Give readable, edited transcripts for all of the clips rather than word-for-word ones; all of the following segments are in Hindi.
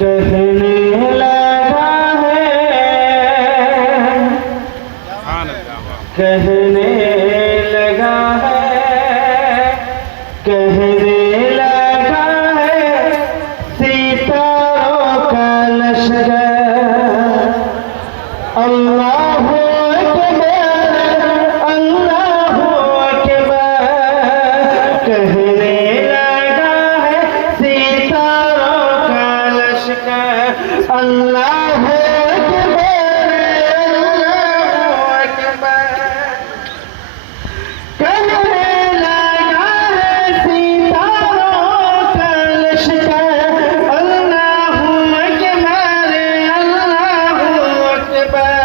कहने लगा है, कहने लगा है, कहने लगा है सितारों का लश्कर। अल्लाहू अकबर, अल्लाहू अकबर, कहने लगा है सितारों का लश्कर। अल्लाहू अकबर, अल्लाहू अकबर, कहने लगा है सितारों का लश्कर। अल्लाहू अकबर, अल्लाहू अकबर,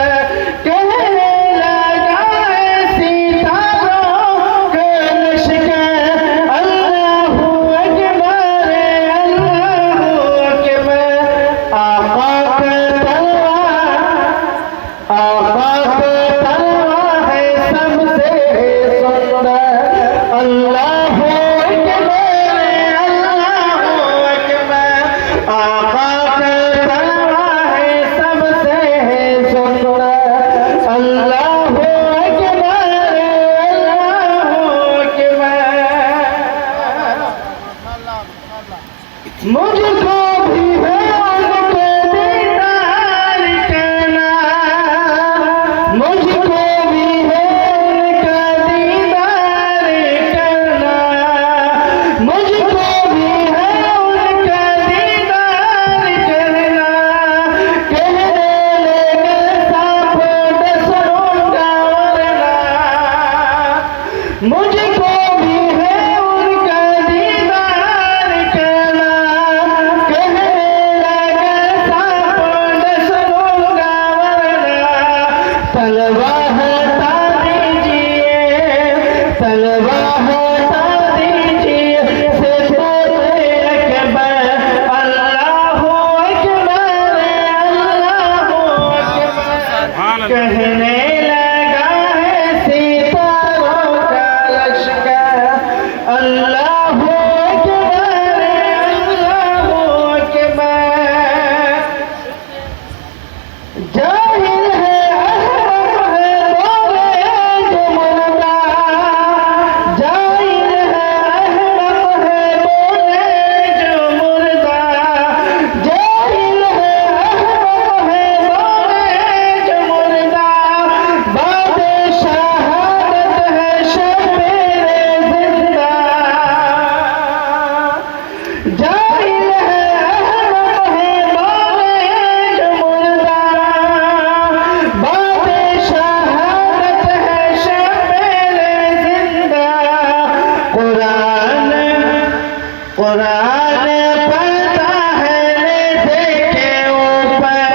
कहने लगा है सितारों का लश्कर। अल्लाहू अकबर, अल्लाहू अकबर, आका का तलवा है सबसे सुंदर। अल्लाहू अकबर, अल्लाहू अकबर, आका का तलवा है सबसे सुंदर। अल्लाहू अकबर, अल्लाहू अकबर, मुझको भी है उनको दीदार करना, मुझको भी है उनका दीदार करना, मुझको भी है उनका दीदार करना। कहने लगे सांप डसरूंगा वरना, मुझको भी है उनका दीदार करना। कहने लगे सांप डसरूंगा वरना, तलवा हटा दीजिए, तलवा हटा दीजिए सितारे अकबर। अल्लाहू अकबर, अल्लाहू अकबर, कहने लगा है सितारों का लश्कर। अल्लाहू अकबर, अल्लाहू अकबर, जाहिल है अहमक है बोले जो मुर्दा, जाहिल है अहमक है बोले जो मुर्दा, जाहिल है अहमक है बोले जो मुर्दा, बादे शहादत है शबीरे जिंदा, जाहिल है अहमक है बोले जो मुर्दा, बादे शहादत है शबीरे जिंदा। कुरान कुरान पढ़ता है नेज़े के ऊपर,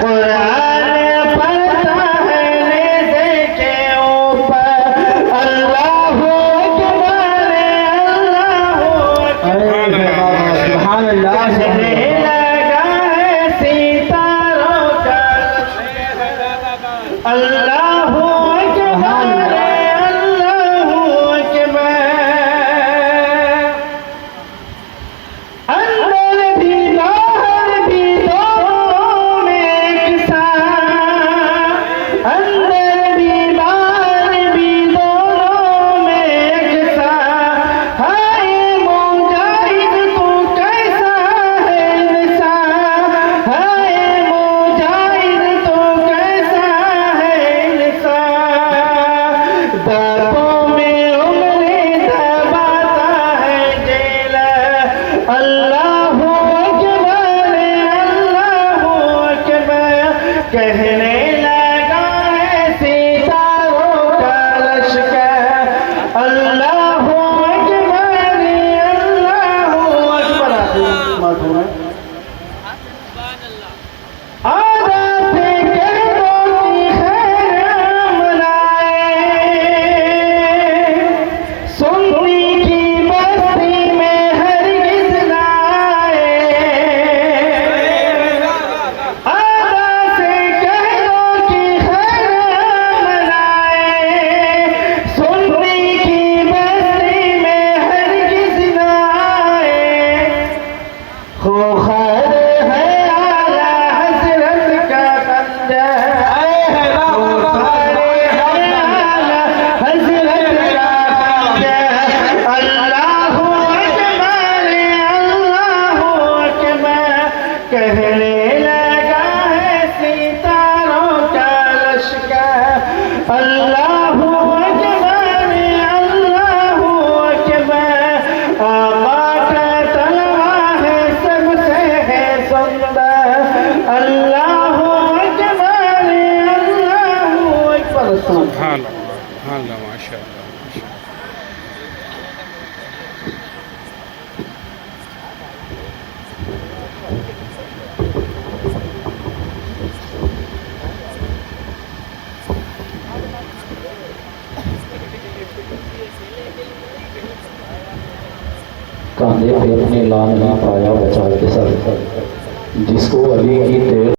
कुरान पढ़ता है नेज़े के ऊपर। अल्लाहू अकबर, अल्लाहू सुभान अल्लाह। कहने लगा है सितारों का लश्कर। अल्लाहू अकबर, अल्लाहू अकबर, अंदर भी बाहर भी दोनों में एक साथ, अंदर भी बाहर भी दोनों में एक साथ। हाय मुजाहिद तू कैसा है अल्लाह अकबर, अल्लाह अकबर। सुभान अल्लाह, माशाअल्लाह। कांधे पे अपने लाल नहीं पाया बचा के सर, जिसको अली की तेज